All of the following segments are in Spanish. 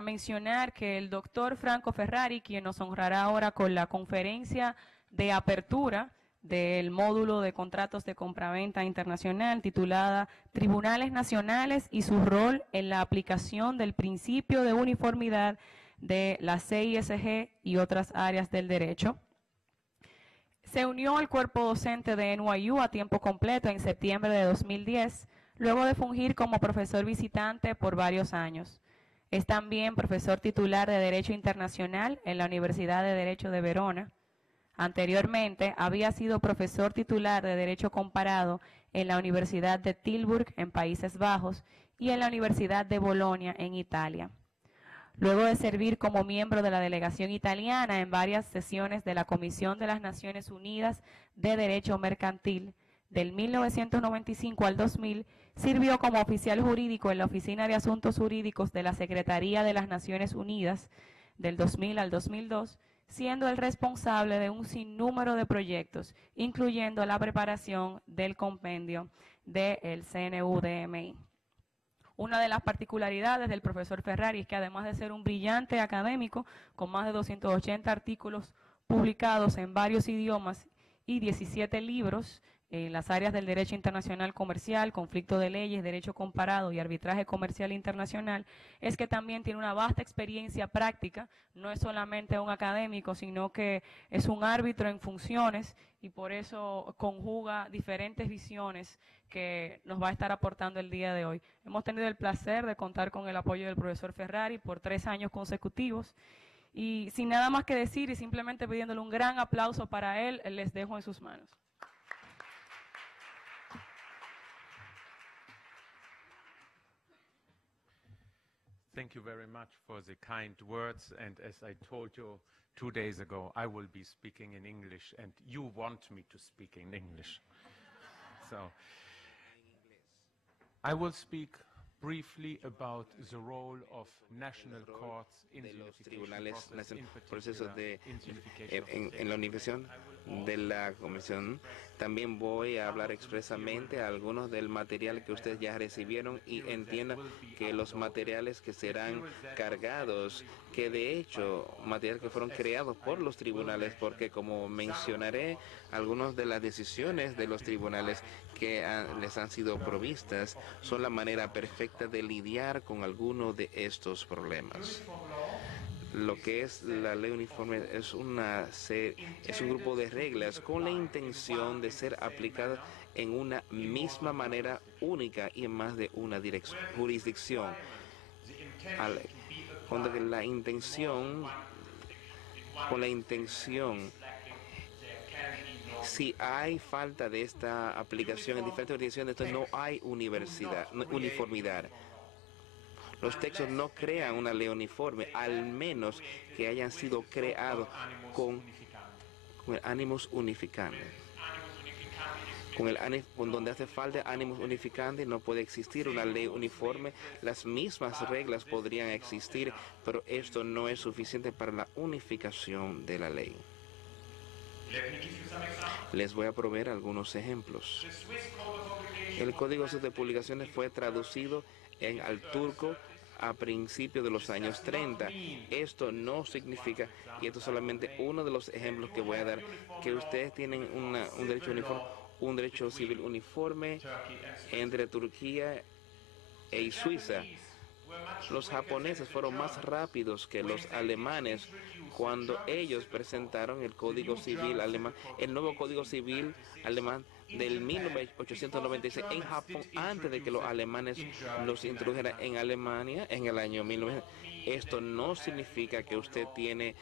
mencionar que el doctor Franco Ferrari, quien nos honrará ahora con la conferencia de apertura del módulo de contratos de compraventa internacional titulada Tribunales Nacionales y su rol en la aplicación del principio de uniformidad de la CISG y otras áreas del derecho. Se unió al cuerpo docente de NYU a tiempo completo en septiembre de 2010, luego de fungir como profesor visitante por varios años. Es también profesor titular de Derecho Internacional en la Universidad de Derecho de Verona. Anteriormente había sido profesor titular de Derecho Comparado en la Universidad de Tilburg en Países Bajos y en la Universidad de Bolonia en Italia. Luego de servir como miembro de la delegación italiana en varias sesiones de la Comisión de las Naciones Unidas de Derecho Mercantil, del 1995 al 2000, sirvió como oficial jurídico en la Oficina de Asuntos Jurídicos de la Secretaría de las Naciones Unidas del 2000 al 2002, siendo el responsable de un sinnúmero de proyectos, incluyendo la preparación del compendio del CNU-DMI. Una de las particularidades del profesor Ferrari es que además de ser un brillante académico, con más de 280 artículos publicados en varios idiomas y 17 libros, en las áreas del derecho internacional comercial, conflicto de leyes, derecho comparado y arbitraje comercial internacional, es que también tiene una vasta experiencia práctica, no es solamente un académico, sino que es un árbitro en funciones y por eso conjuga diferentes visiones que nos va a estar aportando el día de hoy. Hemos tenido el placer de contar con el apoyo del profesor Ferrari por 3 años consecutivos y sin nada más que decir y simplemente pidiéndole un gran aplauso para él, les dejo en sus manos. Thank you very much for the kind words, and as I told you 2 days ago, I will be speaking in English, and you want me to speak in English. So, I will speak briefly about the role of national courts in the los tribunales procesos en la unificación de la Comisión. También voy a hablar expresamente a algunos del material que ustedes ya recibieron y entiendan que los materiales que serán cargados, que de hecho materiales que fueron creados por los tribunales, porque como mencionaré, algunas de las decisiones de los tribunales que les han sido provistas son la manera perfecta de lidiar con alguno de estos problemas. Lo que es la ley uniforme es un grupo de reglas con la intención de ser aplicadas en una misma manera única y en más de una jurisdicción. Con la intención, si hay falta de esta aplicación en diferentes jurisdicciones, entonces no hay uniformidad. Los textos no crean una ley uniforme, al menos que hayan sido creados con el animus unificandi. Con donde hace falta animus unificandi no puede existir una ley uniforme. Las mismas reglas podrían existir, pero esto no es suficiente para la unificación de la ley. Les voy a proveer algunos ejemplos. El Código de Publicaciones fue traducido al turco a principios de los años 30. Esto no significa, y esto es solamente uno de los ejemplos que voy a dar, que ustedes tienen un derecho uniforme, un derecho civil uniforme entre Turquía y Suiza. Los japoneses fueron más rápidos que los alemanes cuando ellos presentaron el Código Civil alemán, el nuevo Código Civil alemán del 1896 en Japón, antes de que los alemanes los introdujeran en Alemania en el año 1900. Esto no significa que usted tiene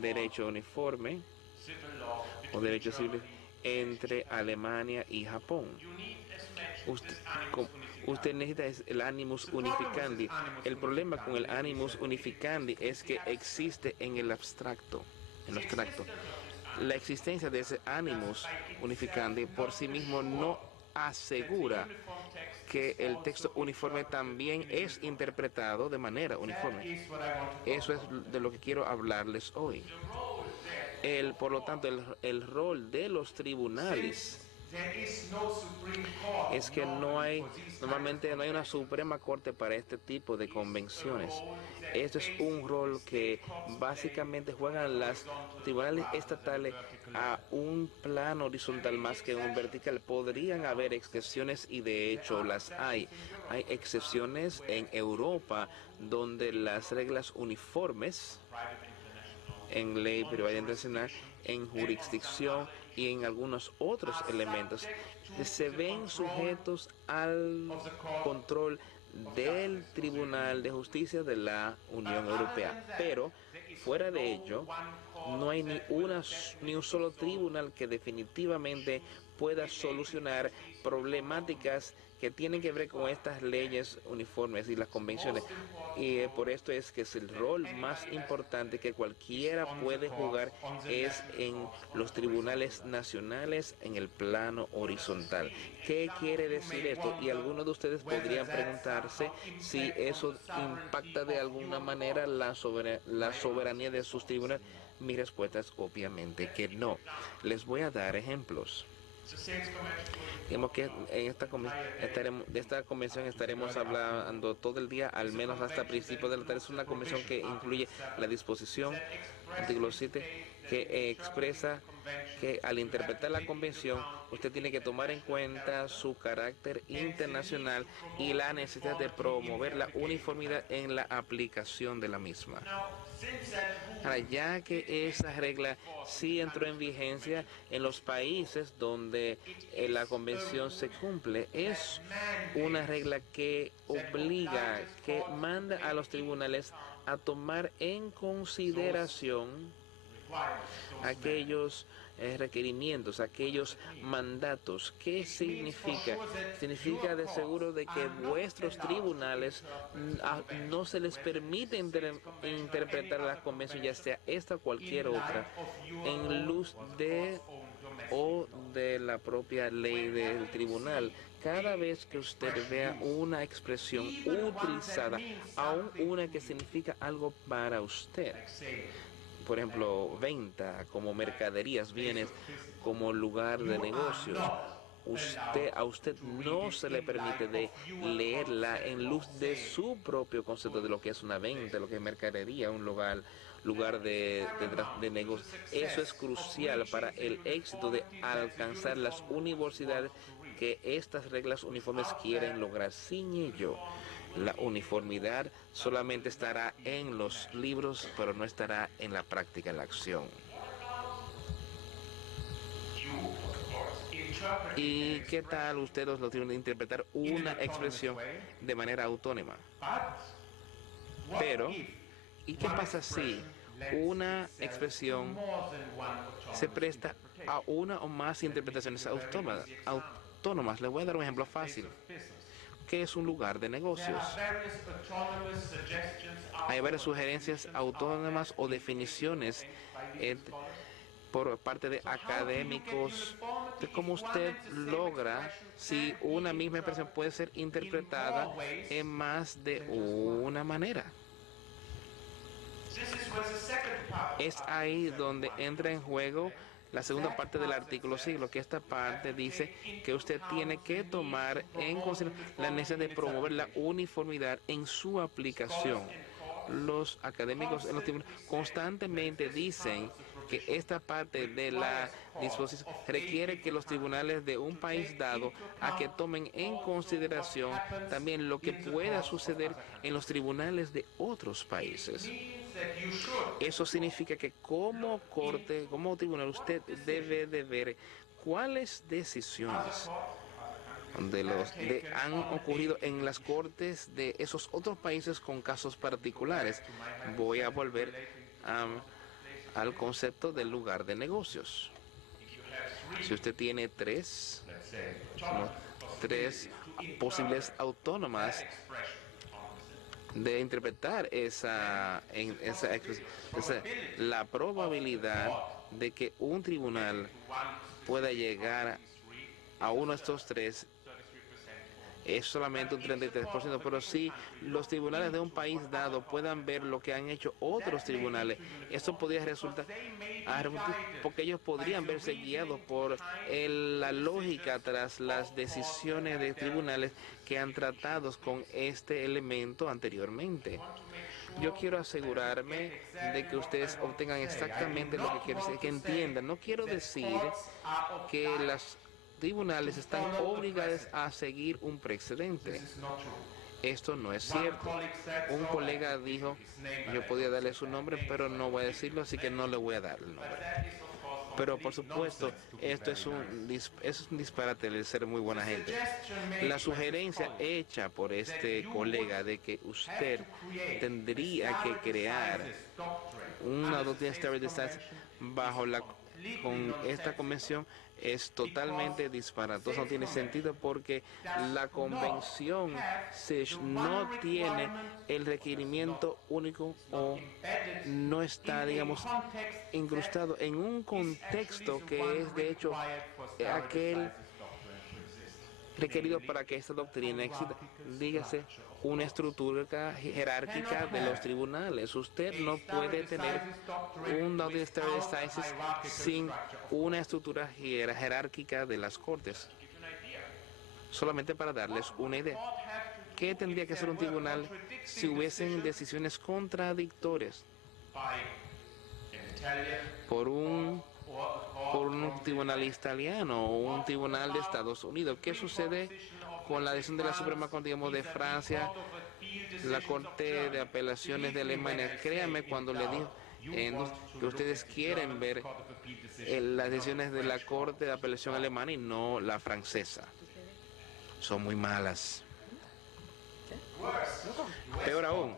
derecho uniforme o derecho civil entre Alemania y Japón. Usted necesita el animus unificandi. El problema con el animus unificandi es que existe en el abstracto. La existencia de ese animus unificandi por sí mismo no asegura que el texto uniforme también es interpretado de manera uniforme. Eso es de lo que quiero hablarles hoy. Por lo tanto, el rol de los tribunales, es que normalmente no hay una Suprema Corte para este tipo de convenciones. Esto es un rol que básicamente juegan las tribunales estatales a un plano horizontal más que un vertical. Podrían haber excepciones y de hecho las hay. Hay excepciones en Europa donde las reglas uniformes en ley privada internacional, en jurisdicción y en algunos otros elementos se ven sujetos al control del Tribunal de Justicia de la Unión Europea. Pero fuera de ello, no hay ni un solo tribunal que definitivamente pueda solucionar problemáticas que tienen que ver con estas leyes uniformes y las convenciones. Y por esto es que es el rol más importante que cualquiera puede jugar es en los tribunales nacionales en el plano horizontal. ¿Qué quiere decir esto? Y algunos de ustedes podrían preguntarse si eso impacta de alguna manera la soberanía de sus tribunales. Mi respuesta es obviamente que no. Les voy a dar ejemplos. Digamos que en de esta convención estaremos hablando todo el día, al menos hasta principios de la tarde. Es una convención que incluye la disposición, artículo 7, que expresa que al interpretar la convención usted tiene que tomar en cuenta su carácter internacional y la necesidad de promover la uniformidad en la aplicación de la misma. Ahora, ya que esa regla sí entró en vigencia en los países donde la convención se cumple, es una regla que obliga, que manda a los tribunales a tomar en consideración aquellos requerimientos, aquellos mandatos. ¿Qué significa? Significa de seguro de que vuestros tribunales no se les permite interpretar la convención, ya sea esta o cualquier otra, en luz de o de la propia ley del tribunal. Cada vez que usted vea una expresión utilizada, aún una que significa algo para usted, por ejemplo, venta, como mercaderías, bienes, como lugar de negocios, a usted no se le permite de leerla en luz de su propio concepto de lo que es una venta, lo que es mercadería, un lugar de negocios. Eso es crucial para el éxito de alcanzar las universidades que estas reglas uniformes quieren lograr. Sin ello, la uniformidad solamente estará en los libros, pero no estará en la práctica, en la acción. ¿Y qué tal ustedes lo tienen de interpretar una expresión de manera autónoma? Pero, ¿y qué pasa si una expresión se presta a una o más interpretaciones autónomas? Les voy a dar un ejemplo fácil. ¿Qué es un lugar de negocios? Hay varias sugerencias autónomas o definiciones por parte de académicos de cómo usted logra si una misma expresión puede ser interpretada en más de una manera. Es ahí donde entra en juego la segunda parte del artículo 6, lo que esta parte dice que usted tiene que tomar en consideración la necesidad de promover la uniformidad en su aplicación. Los académicos en los tribunales constantemente dicen que esta parte de la disposición requiere que los tribunales de un país dado a que tomen en consideración también lo que pueda suceder en los tribunales de otros países. Eso significa que como corte, como tribunal, usted debe de ver cuáles decisiones han ocurrido en las cortes de esos otros países con casos particulares. Voy a volver al concepto del lugar de negocios. Si usted tiene tres posibles autónomas de interpretar esa expresión, la probabilidad de que un tribunal pueda llegar a uno de estos tres es solamente un 33%, pero si los tribunales de un país dado puedan ver lo que han hecho otros tribunales, eso podría resultar, porque ellos podrían verse guiados por la lógica tras las decisiones de tribunales que han tratado con este elemento anteriormente. Yo quiero asegurarme de que ustedes obtengan exactamente lo que quiero decir, que entiendan. No quiero decir que los tribunales están obligados a seguir un precedente. Esto no es cierto. Un colega dijo, yo podía darle su nombre, pero no voy a decirlo, así que no le voy a dar el nombre. Pero por supuesto, esto es un disparate de ser muy buena gente. La sugerencia hecha por este colega de que usted tendría que crear una doctrina establishment con esta convención es totalmente disparatosa, no tiene sentido porque la convención no tiene el requerimiento único o no está, digamos, incrustado en un contexto que es de hecho aquel requerido para que esta doctrina exista, dígase, una estructura jerárquica de los tribunales. Usted no puede tener un Doctrine Establishment sin una estructura jerárquica de las cortes. Solamente para darles una idea. ¿Qué tendría que hacer un tribunal si hubiesen decisiones contradictorias por un tribunal italiano o un tribunal de Estados Unidos? ¿Qué sucede con la decisión de la Suprema Corte, digamos, de Francia, la Corte de Apelaciones de Alemania? Créanme cuando le digo que ustedes quieren ver las decisiones de la Corte de Apelación alemana y no la francesa. Son muy malas. Peor aún,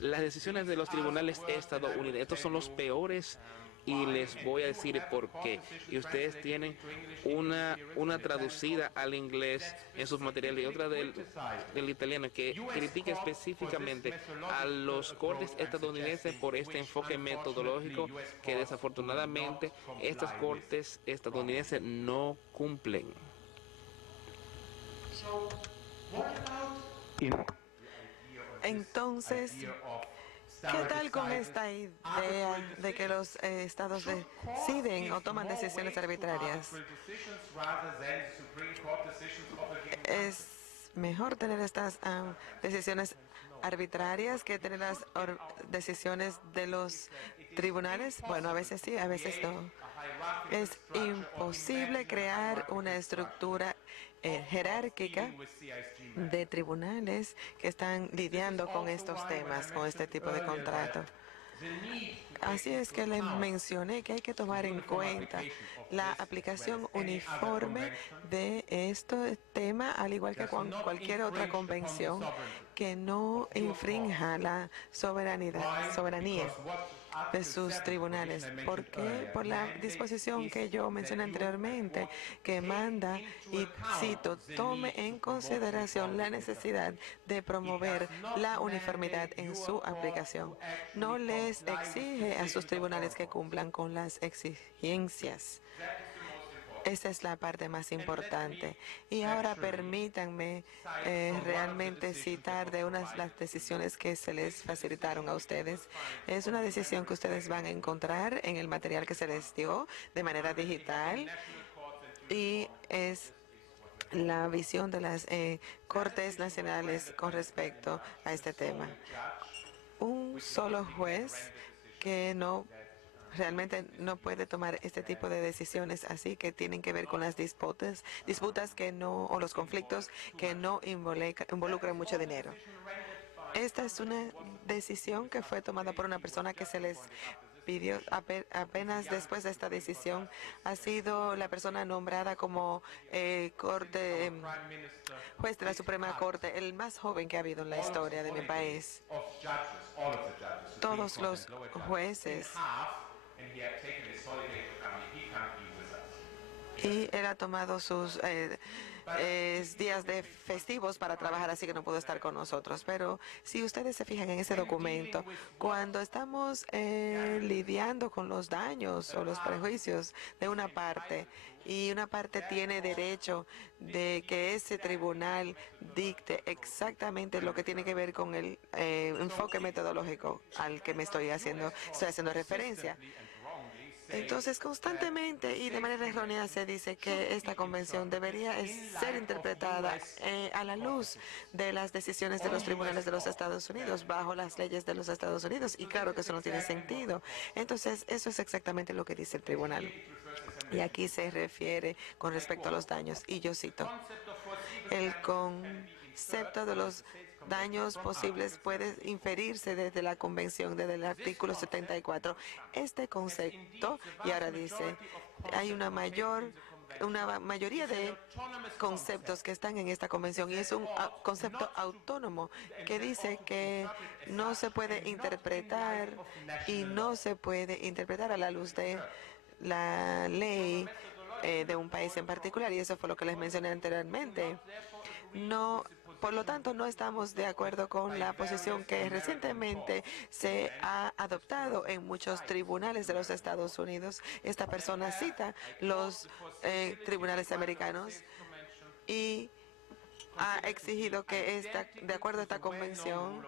las decisiones de los tribunales estadounidenses, estos son los peores y les voy a decir por qué. Y ustedes tienen una traducida al inglés en sus materiales y otra del italiano que critica específicamente a los cortes estadounidenses por este enfoque metodológico que desafortunadamente estas cortes estadounidenses no cumplen. Entonces, ¿qué tal con esta idea de que los estados deciden o toman decisiones arbitrarias? Es mejor tener estas decisiones arbitrarias que tener las decisiones de los tribunales. Bueno, a veces sí, a veces no. Es imposible crear una estructura jerárquica de tribunales que están lidiando con estos temas, con este tipo de contrato. Así es que les mencioné que hay que tomar en cuenta la aplicación uniforme de este tema, al igual que con cualquier otra convención que no infrinja la soberanía de sus tribunales. ¿Por qué? Por la disposición que yo mencioné anteriormente, que manda, y cito, tome en consideración la necesidad de promover la uniformidad en su aplicación. No les exige a sus tribunales que cumplan con las exigencias. Esa es la parte más importante. Y ahora permítanme realmente citar de unas de las decisiones que se les facilitaron a ustedes. Es una decisión que ustedes van a encontrar en el material que se les dio de manera digital y es la visión de las Cortes Nacionales con respecto a este tema. Un solo juez que realmente no puede tomar este tipo de decisiones así que tienen que ver con las disputas que no, o los conflictos que no involucran mucho dinero. Esta es una decisión que fue tomada por una persona que se les pidió apenas después de esta decisión. Ha sido la persona nombrada como juez de la Suprema Corte, el más joven que ha habido en la historia de mi país. Todos los jueces. Y él ha tomado sus días de festivos para trabajar, así que no pudo estar con nosotros. Pero si ustedes se fijan en ese documento, cuando estamos lidiando con los daños o los prejuicios de una parte, y una parte tiene derecho de que ese tribunal dicte exactamente lo que tiene que ver con el enfoque metodológico al que estoy haciendo referencia. Entonces, constantemente y de manera errónea se dice que esta convención debería ser interpretada a la luz de las decisiones de los tribunales de los Estados Unidos, bajo las leyes de los Estados Unidos, y claro que eso no tiene sentido. Entonces, eso es exactamente lo que dice el tribunal. Y aquí se refiere con respecto a los daños, y yo cito, el concepto de los daños posibles puede inferirse desde la convención, desde el artículo 74. Este concepto, y ahora dice, hay una mayoría de conceptos que están en esta convención, y es un concepto autónomo que dice que no se puede interpretar y no se puede interpretar a la luz de la ley de un país en particular, y eso fue lo que les mencioné anteriormente. No, por lo tanto, no estamos de acuerdo con la posición que recientemente se ha adoptado en muchos tribunales de los Estados Unidos. Esta persona cita los tribunales americanos y ha exigido que de acuerdo a esta convención,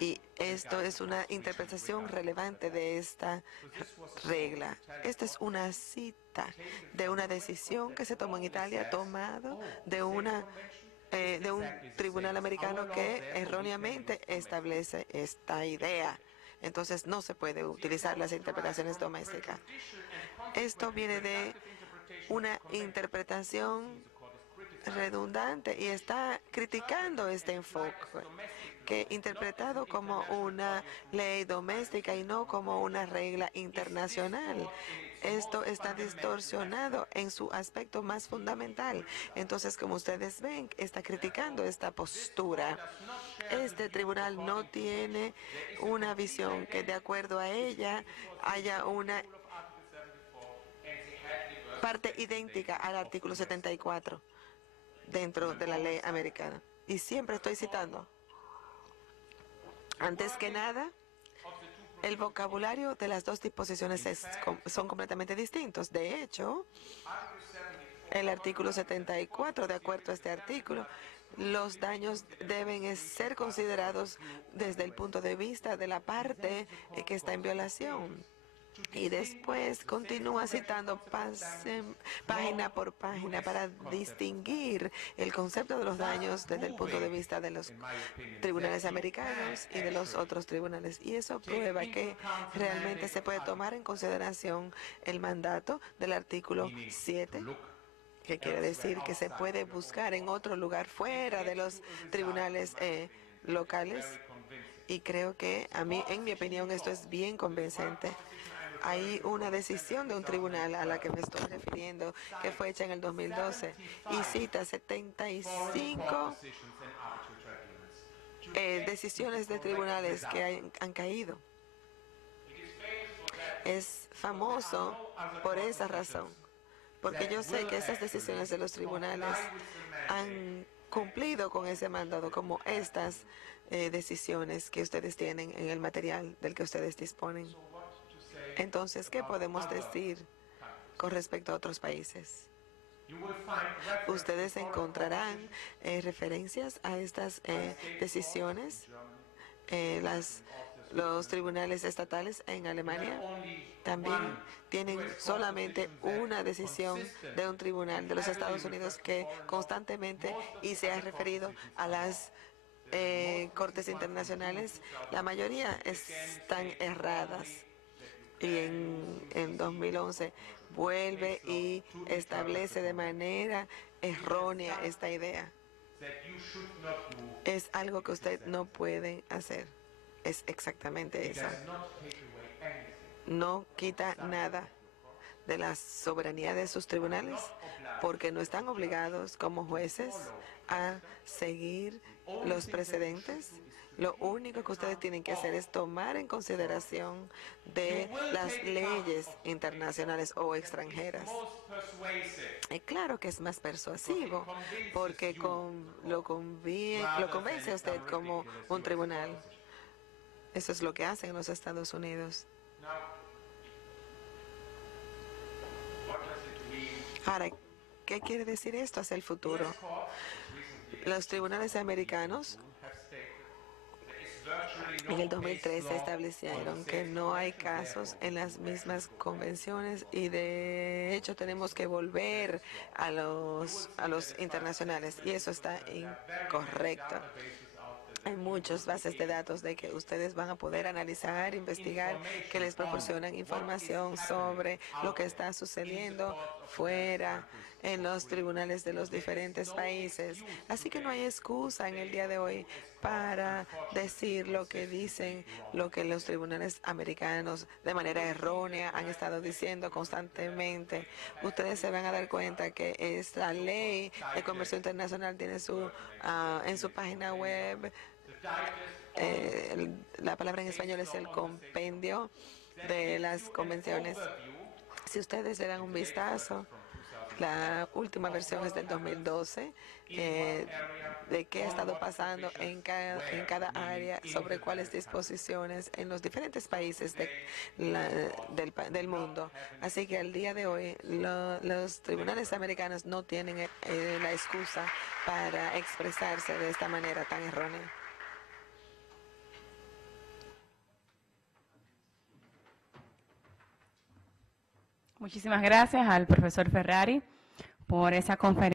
y esto es una interpretación relevante de esta regla. Esta es una cita de una decisión que se tomó en Italia, tomado de un tribunal americano que erróneamente establece esta idea. Entonces no se puede utilizar las interpretaciones domésticas. Esto viene de una interpretación redundante y está criticando este enfoque, que interpretado como una ley doméstica y no como una regla internacional. Esto está distorsionado en su aspecto más fundamental. Entonces, como ustedes ven, está criticando esta postura. Este tribunal no tiene una visión que, de acuerdo a ella, haya una parte idéntica al artículo 74 dentro de la ley americana. Y siempre estoy citando. Antes que nada, el vocabulario de las dos disposiciones son completamente distintos. De hecho, el artículo 74, de acuerdo a este artículo, los daños deben ser considerados desde el punto de vista de la parte que está en violación. Y después continúa citando página por página para distinguir el concepto de los daños desde el punto de vista de los tribunales americanos y de los otros tribunales. Y eso prueba que realmente se puede tomar en consideración el mandato del artículo 7, que quiere decir que se puede buscar en otro lugar fuera de los tribunales locales. Y creo que en mi opinión, esto es bien convincente. Hay una decisión de un tribunal a la que me estoy refiriendo, que fue hecha en el 2012, y cita 75 decisiones de tribunales que han caído. Es famoso por esa razón, porque yo sé que esas decisiones de los tribunales han cumplido con ese mandato, como estas decisiones que ustedes tienen en el material del que ustedes disponen. Entonces, ¿qué podemos decir con respecto a otros países? Ustedes encontrarán referencias a estas decisiones. Los tribunales estatales en Alemania también tienen solamente una decisión de un tribunal de los Estados Unidos que constantemente y se ha referido a las cortes internacionales. La mayoría están erradas. Y en 2011 vuelve y establece de manera errónea esta idea. Es algo que usted no puede hacer. Es exactamente eso. No quita nada de la soberanía de sus tribunales, porque no están obligados como jueces a seguir los precedentes, lo único que ustedes tienen que hacer es tomar en consideración de las leyes internacionales o extranjeras. Y claro que es más persuasivo porque lo convence a usted como un tribunal. Eso es lo que hacen en los Estados Unidos. Ahora, ¿qué quiere decir esto hacia el futuro? Los tribunales americanos en el 2013 establecieron que no hay casos en las mismas convenciones y de hecho tenemos que volver a los internacionales y eso está incorrecto. Hay muchas bases de datos de que ustedes van a poder analizar, investigar, que les proporcionan información sobre lo que está sucediendo fuera en los tribunales de los diferentes países. Así que no hay excusa en el día de hoy para decir lo que dicen, lo que los tribunales americanos de manera errónea han estado diciendo constantemente. Ustedes se van a dar cuenta que esta ley de comercio internacional tiene en su página web. La palabra en español es el compendio de las convenciones. Si ustedes le dan un vistazo, la última versión es del 2012, de qué ha estado pasando en cada área, sobre cuáles disposiciones en los diferentes países del mundo. Así que al día de hoy los tribunales americanos no tienen la excusa para expresarse de esta manera tan errónea. Muchísimas gracias al profesor Ferrari por esa conferencia.